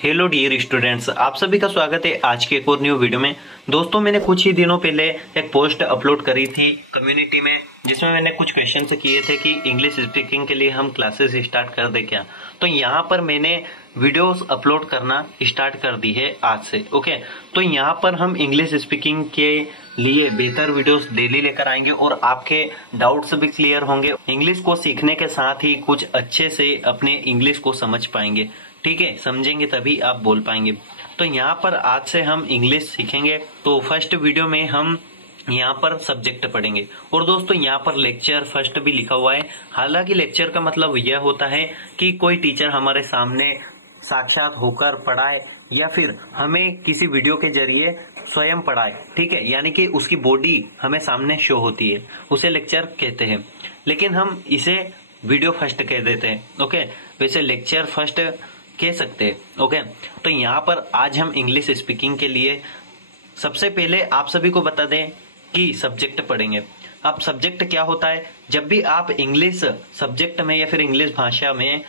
Hello dear students, आप सभी का स्वागत है आज के एक और न्यू वीडियो में। दोस्तों, मैंने कुछ ही दिनों पहले एक पोस्ट अपलोड करी थी कम्युनिटी में, जिसमें मैंने कुछ क्वेश्चन किए थे कि इंग्लिश स्पीकिंग के लिए हम क्लासेस स्टार्ट कर दे क्या। तो यहाँ पर मैंने वीडियोस अपलोड करना स्टार्ट कर दी है आज से। ओके, तो यहाँ पर हम इंग्लिश स्पीकिंग के लिए बेहतर वीडियोस डेली लेकर आएंगे और आपके डाउट्स भी क्लियर होंगे। इंग्लिश को सीखने के साथ ही कुछ अच्छे से अपने इंग्लिश को समझ पाएंगे। ठीक है, समझेंगे तभी आप बोल पाएंगे। तो यहाँ पर आज से हम इंग्लिश सीखेंगे। तो फर्स्ट वीडियो में हम यहाँ पर सब्जेक्ट पढ़ेंगे और दोस्तों यहाँ पर लेक्चर फर्स्ट भी लिखा हुआ है। हालांकि लेक्चर का मतलब यह होता है कि कोई टीचर हमारे सामने साक्षात होकर पढ़ाए या फिर हमें किसी वीडियो के जरिए स्वयं पढ़ाए। ठीक है, यानी कि उसकी बॉडी हमें सामने शो होती है, उसे लेक्चर कहते हैं। लेकिन हम इसे वीडियो फर्स्ट कह देते हैं। ओके, वैसे लेक्चर फर्स्ट कह सकते हैं। ओके, तो यहाँ पर आज हम इंग्लिश स्पीकिंग के लिए सबसे पहले आप सभी को बता दें कि सब्जेक्ट पढ़ेंगे। अब सब्जेक्ट क्या होता है? जब भी आप इंग्लिश सब्जेक्ट में या फिर इंग्लिश भाषा में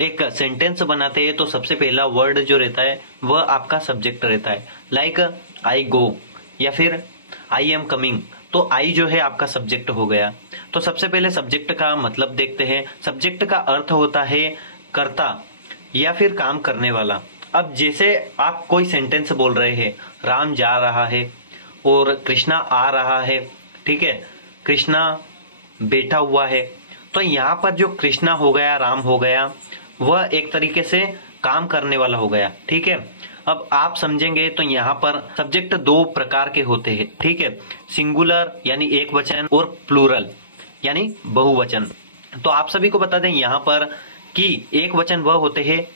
एक सेंटेंस बनाते हैं तो सबसे पहला वर्ड जो रहता है वह आपका सब्जेक्ट रहता है। लाइक आई गो या फिर आई एम कमिंग, तो आई जो है आपका सब्जेक्ट हो गया। तो सबसे पहले सब्जेक्ट का मतलब देखते हैं। सब्जेक्ट का अर्थ होता है कर्ता या फिर काम करने वाला। अब जैसे आप कोई सेंटेंस बोल रहे हैं, राम जा रहा है और कृष्णा आ रहा है। ठीक है, कृष्णा बैठा हुआ है। तो यहाँ पर जो कृष्णा हो गया, राम हो गया, वह एक तरीके से काम करने वाला हो गया। ठीक है, अब आप समझेंगे तो यहाँ पर सब्जेक्ट दो प्रकार के होते हैं। ठीक है, सिंगुलर यानी एक वचन और प्लूरल यानी बहुवचन। तो आप सभी को बता दें यहाँ पर कि एक वचन वह होते हैं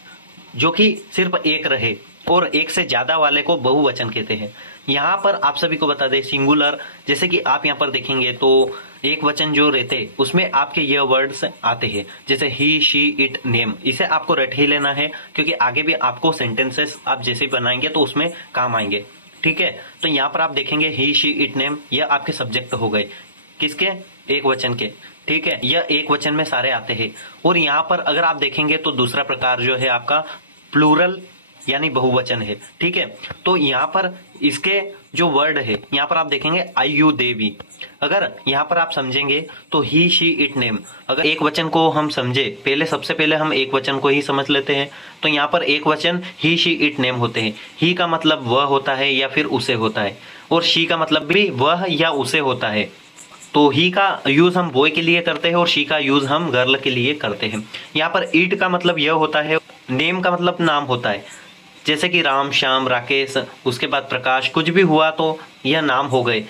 जो कि सिर्फ एक रहे और एक से ज्यादा वाले को बहुवचन कहते हैं। यहाँ पर आप सभी को बता दें सिंगुलर, जैसे कि आप यहाँ पर देखेंगे तो एक वचन जो रहते उसमें आपके यह वर्ड्स आते हैं, जैसे ही, शी, इट, नेम। इसे आपको रट ही लेना है क्योंकि आगे भी आपको सेंटेंसेस आप जैसे बनाएंगे तो उसमें काम आएंगे। ठीक है, तो यहाँ पर आप देखेंगे ही, शी, इट, नेम, यह आपके सब्जेक्ट हो गए। किसके? एक वचन के। ठीक है, यह एक वचन में सारे आते हैं। और यहाँ पर अगर आप देखेंगे तो दूसरा प्रकार जो है आपका प्लूरल यानी बहुवचन है। ठीक है, तो यहाँ पर इसके जो वर्ड है यहाँ पर आप देखेंगे आई, यू, दे, वी। अगर यहाँ पर आप समझेंगे तो ही, शी, इट, नेम। अगर एक वचन को हम समझे, पहले सबसे पहले हम एक वचन को ही समझ लेते हैं। तो यहाँ पर एक वचन ही, शी, इट, नेम होते हैं। ही का मतलब वह होता है या फिर उसे होता है, और शी का मतलब भी वह या उसे होता है। तो ही का यूज हम बॉय के लिए करते हैं और शी का यूज हम गर्ल के लिए करते हैं। यहाँ पर इट का मतलब यह होता है, नेम का मतलब नाम होता है, जैसे कि राम, श्याम, राकेश, उसके बाद प्रकाश, कुछ भी हुआ तो यह नाम हो गए।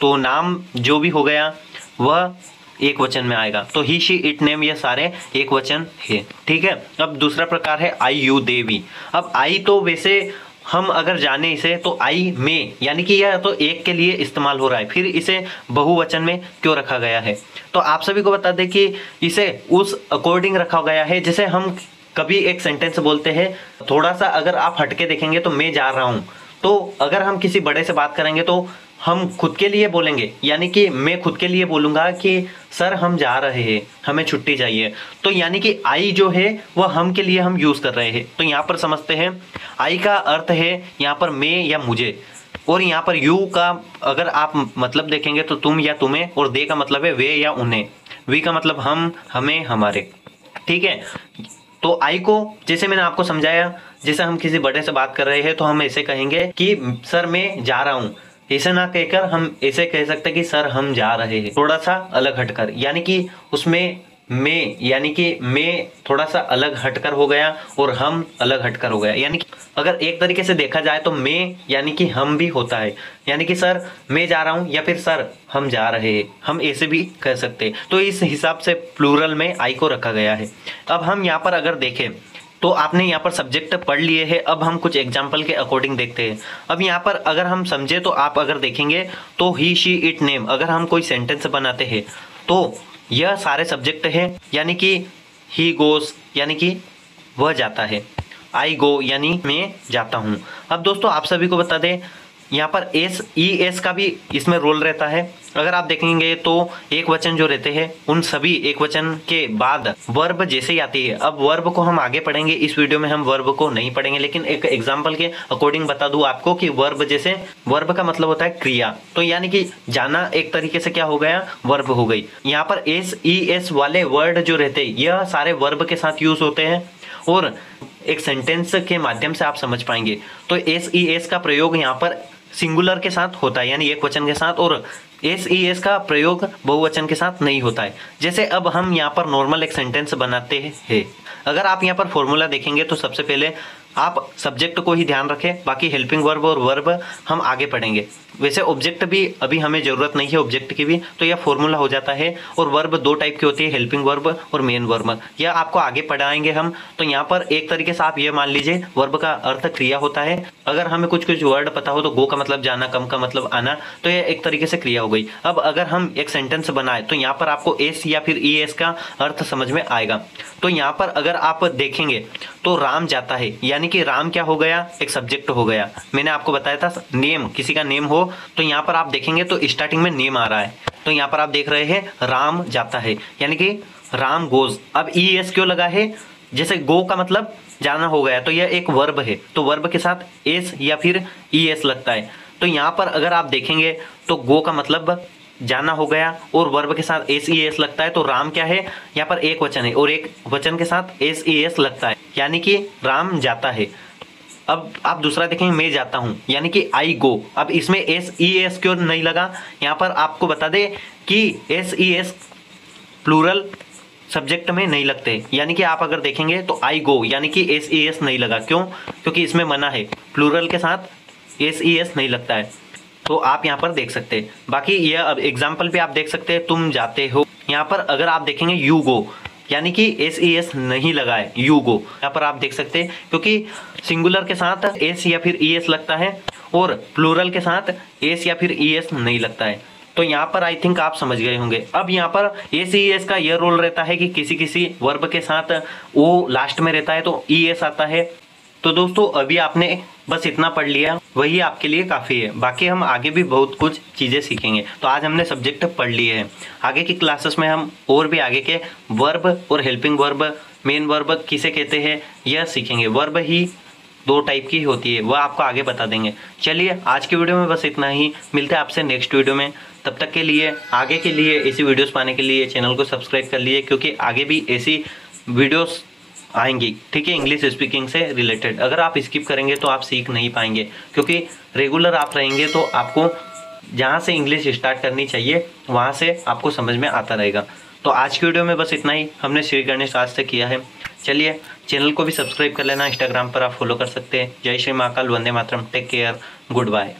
तो नाम जो भी हो गया वह एक वचन में आएगा। तो ही, शी, इट, नेम ये सारे एक वचन है। ठीक है, अब दूसरा प्रकार है आई, यू, दे, वी। अब आई तो वैसे हम अगर जाने इसे तो आई में, यानी कि यह तो एक के लिए इस्तेमाल हो रहा है, फिर इसे बहुवचन में क्यों रखा गया है? तो आप सभी को बता दें कि इसे उस अकॉर्डिंग रखा गया है जैसे हम कभी एक सेंटेंस बोलते हैं, थोड़ा सा अगर आप हटके देखेंगे तो मैं जा रहा हूं। तो अगर हम किसी बड़े से बात करेंगे तो हम खुद के लिए बोलेंगे, यानी कि मैं खुद के लिए बोलूंगा कि सर हम जा रहे हैं, हमें छुट्टी चाहिए। तो यानी कि आई जो है वह हम के लिए हम यूज कर रहे हैं। तो यहाँ पर समझते हैं आई का अर्थ है यहाँ पर मैं या मुझे, और यहाँ पर यू का अगर आप मतलब देखेंगे तो तुम या तुम्हें, और दे का मतलब है वे या उन्हें, वी का मतलब हम, हमें, हमारे। ठीक है, तो आई को जैसे मैंने आपको समझाया, जैसे हम किसी बड़े से बात कर रहे हैं तो हम ऐसे कहेंगे कि सर मैं जा रहा हूँ। ऐसे ना कहकर हम ऐसे कह सकते हैं कि सर हम जा रहे हैं, थोड़ा सा अलग हटकर, यानी कि उसमें मैं यानी कि मैं थोड़ा सा अलग हटकर हो गया और हम अलग हटकर हो गया। यानी कि अगर एक तरीके से देखा जाए तो मैं यानी कि हम भी होता है, यानी कि सर मैं जा रहा हूँ या फिर सर हम जा रहे हैं, हम ऐसे भी कह सकते हैं। तो इस हिसाब से प्लूरल में आई को रखा गया है। अब हम यहाँ पर अगर देखें तो आपने यहाँ पर सब्जेक्ट पढ़ लिए हैं। अब हम कुछ एग्जाम्पल के अकॉर्डिंग देखते हैं। अब यहाँ पर अगर हम समझे तो आप अगर देखेंगे तो ही, शी, इट, नेम, अगर हम कोई सेंटेंस बनाते हैं तो यह सारे सब्जेक्ट है, यानी कि ही गोस यानी कि वह जाता है, आई गो यानी मैं जाता हूँ। अब दोस्तों आप सभी को बता दें यहाँ पर एस ई एस का भी इसमें रोल रहता है। अगर आप देखेंगे तो एक वचन जो रहते हैं उन सभी एक वचन के बाद वर्ब जैसे ही आती है। अब वर्ब को हम आगे पढ़ेंगे, इस वीडियो में हम वर्ब को नहीं पढ़ेंगे, लेकिन एक एग्जांपल के अकॉर्डिंग बता दूं आपको कि वर्ब जैसे, वर्ब का मतलब होता है क्रिया, तो यानी कि जाना एक तरीके से क्या हो गया, वर्ब हो गई। यहाँ पर एस ई एस वाले वर्ड जो रहते हैं यह सारे वर्ब के साथ यूज होते हैं और एक सेंटेंस के माध्यम से आप समझ पाएंगे। तो एस ई एस का प्रयोग यहाँ पर सिंगुलर के साथ होता है, यानी एक वचन के साथ, और एस ई एस का प्रयोग बहुवचन के साथ नहीं होता है। जैसे अब हम यहाँ पर नॉर्मल एक सेंटेंस बनाते हैं। अगर आप यहाँ पर फॉर्मूला देखेंगे तो सबसे पहले आप सब्जेक्ट को ही ध्यान रखें, बाकी हेल्पिंग वर्ब और वर्ब हम आगे पढ़ेंगे। वैसे ऑब्जेक्ट भी अभी हमें जरूरत नहीं है ऑब्जेक्ट की भी, तो यह फॉर्मूला हो जाता है। और वर्ब दो टाइप की होती है, हेल्पिंग वर्ब और मेन वर्ब, यह आपको आगे पढ़ाएंगे हम। तो यहाँ पर एक तरीके से आप ये मान लीजिए वर्ब का अर्थ क्रिया होता है। अगर हमें कुछ कुछ वर्ड पता हो तो गो का मतलब जाना, कम का मतलब आना, तो यह एक तरीके से क्रिया हो गई। अब अगर हम एक सेंटेंस बनाए तो यहाँ पर आपको एस या फिर ई एस का अर्थ समझ में आएगा। तो यहाँ पर अगर आप देखेंगे तो राम जाता है, यानी कि राम क्या हो गया, एक सब्जेक्ट हो गया। मैंने आपको बताया था नेम, किसी का नेम हो तो यहाँ पर आप देखेंगे तो स्टार्टिंग में नेम आ रहा है, तो यहाँ पर आप देख रहे हैं राम जाता है, यानी कि राम गोज। अब ई एस क्यों लगा है, जैसे गो का मतलब जाना हो गया, तो यह एक वर्ब है, तो वर्ब के साथ एस या फिर ई एस लगता है। तो यहाँ पर अगर आप देखेंगे तो गो का मतलब जाना हो गया और वर्ब के साथ एस ई एस लगता है, तो राम क्या है, यहाँ पर एक वचन है और एक वचन के साथ एस ई एस लगता है, यानी कि राम जाता है। अब आप दूसरा देखेंगे मैं जाता हूं, यानी कि आई गो। अब इसमें एस ई एस क्यों नहीं लगा, यहाँ पर आपको बता दे कि S E S plural subject में नहीं लगते, यानी कि आप अगर देखेंगे तो आई गो, यानी कि एस ई एस नहीं लगा। क्यों, क्योंकि इसमें मना है, प्लूरल के साथ एस ई एस नहीं लगता है। तो आप यहाँ पर देख सकते हैं। बाकी यह अब एग्जाम्पल पे आप देख सकते हैं, तुम जाते हो, यहाँ पर अगर आप देखेंगे यू गो, यानी कि एस ई एस नहीं लगा है, यू गो। यहाँ पर आप देख सकते हैं क्योंकि सिंगुलर के साथ एस या फिर ई एस लगता है और प्लूरल के साथ एस या फिर ई एस नहीं लगता है। तो यहाँ पर आई थिंक आप समझ गए होंगे। अब यहाँ पर एस ई एस का यह रोल रहता है कि किसी किसी वर्ब के साथ ओ लास्ट में रहता है तो ई एस आता है। तो दोस्तों अभी आपने बस इतना पढ़ लिया, वही आपके लिए काफ़ी है। बाकी हम आगे भी बहुत कुछ चीज़ें सीखेंगे। तो आज हमने सब्जेक्ट पढ़ लिए हैं, आगे की क्लासेस में हम और भी आगे के वर्ब और हेल्पिंग वर्ब, मेन वर्ब किसे कहते हैं यह सीखेंगे। वर्ब ही दो टाइप की होती है, वह आपको आगे बता देंगे। चलिए आज की वीडियो में बस इतना ही, मिलते हैं आपसे नेक्स्ट वीडियो में। तब तक के लिए, आगे के लिए ऐसी वीडियोस पाने के लिए चैनल को सब्सक्राइब कर लीजिए, क्योंकि आगे भी ऐसी वीडियोस आएंगी, ठीक है, इंग्लिश स्पीकिंग से रिलेटेड। अगर आप स्किप करेंगे तो आप सीख नहीं पाएंगे, क्योंकि रेगुलर आप रहेंगे तो आपको जहाँ से इंग्लिश स्टार्ट करनी चाहिए वहाँ से आपको समझ में आता रहेगा। तो आज की वीडियो में बस इतना ही, हमने श्री गणेश आज से किया है। चलिए चैनल को भी सब्सक्राइब कर लेना, इंस्टाग्राम पर आप फॉलो कर सकते हैं। जय Shri Mahakal, Vande Mataram, take care, good bye.